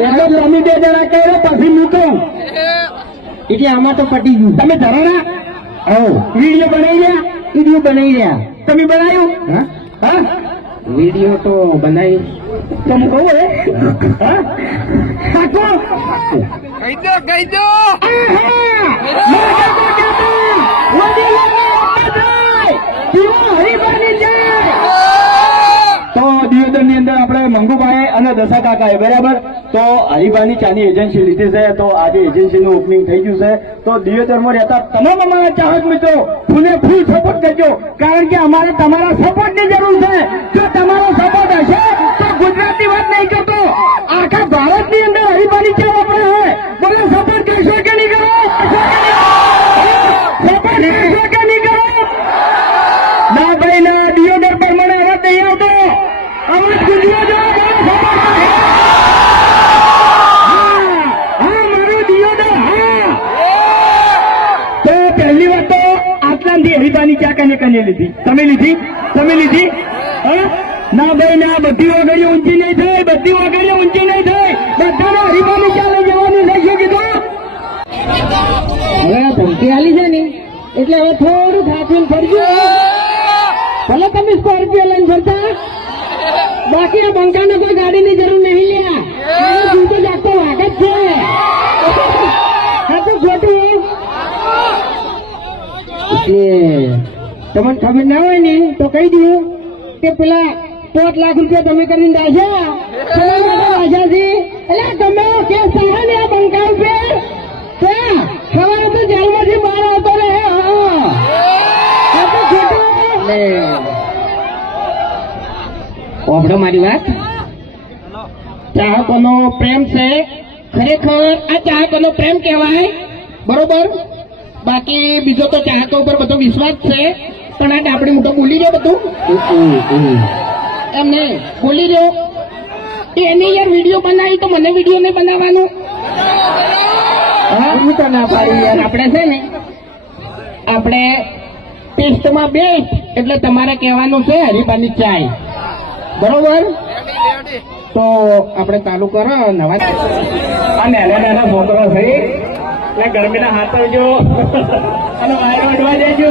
એટલે જણા કર્યો પછી હું એટલે આમાં તો પટી ગયું. તમે ધરોણા? ઓ વીડિયો બનાવી રહ્યા? વીડિયો બનાવી રહ્યા. તમે બનાવ્યું? હા? હા? વીડિયો તો બનાવી. તમે કહો હે? હા. કહી. દો કહી દો. તો ની અંદર આપણે મંગુભાઈ અને દશા કાકાએ બરાબર? તો હરિભાઈની ચાની એજન્સી લીધી છે, તો આજે એજન્સીનું ઓપનિંગ થઈ ગયું છે. તો દિયોદરમાં રહેતા તમામ અમારા ચાહક મિત્રો, ફૂલે ફૂલ સપોર્ટ કરજો. કારણ કે અમારે તમારા સપોર્ટની જરૂર છે. જો તમારો સપોર્ટ હશે, તો ગુજરાતી વાત નહીં કરતો આખા ભારતની અંદર હરિભાઈની ચા વપરાય હોય બોલો સપોર્ટ કરશો કે નહીં કરો સપોર્ટ કરશો કે નહીં કરો ના ભાઈ ના દિયોદર પર મને અવાજ નહીં આવતો અવાજ ગુંજવા જો હા મારું દિયોદર હા તો પહેલી વાત તો આટલાથી હરિભાની ક્યાં કને કને લીધી? તમે લીધી? તમે લીધી? ના ભાઈ, ના, બધી વગડી ઊંચી નહીં થઈ બધી વગડી ઊંચી નહીં થઈ બધાને હરિભાની ક્યાં લઈ જવાની નહીં શું કીધું. હવે ધમકી આલી છે ને, એટલે હવે થોડું થાચીને ફરજો ભલે તમે સ્કોર્પિયો લઈને ફરતા, બાકી બંકાને કોઈ ગાડીની જરૂર નહીં લ્યા મારો જીવતો જાગતો વાગ જ છે હા તો ખોટું એટલે તમને ખબર ના હોય ને તો કહી દઉં કે પેલા પાંચ લાખ રૂપિયા તમે કરીને દાજા છે. એટલે તમે કેસ થાય ને આ બંકા ઉપર સવારે તો જેલમાંથી બહાર આવતો રહે. ઓબડો મારી વાત. ચાહકોનો પ્રેમ છે. ખરેખર આ ચાહકોનો પ્રેમ કહેવાય. બરોબર? બાકી બીજો તો ચાહકો ઉપર બધો વિશ્વાસ છે પણ આ ડાબડી મોટો બોલી રહ્યો બધું. એમને બોલી રહ્યો એની યાર વીડિયો બનાવી તો મને વીડિયો નહીં બનાવવાનો. હા? તો ના પાડી યાર. આપણે છે ને આપણે ટેસ્ટમાં બેસ્ટ એટલે તમારે કહેવાનું છે હરીફાની ચાય. બરોબર? તો આપણે ચાલુ કરો નવા. અને નાના છોકરો છે. એટલે ગરમીના હાથ આવજો અને વાયર અડવા દેજો.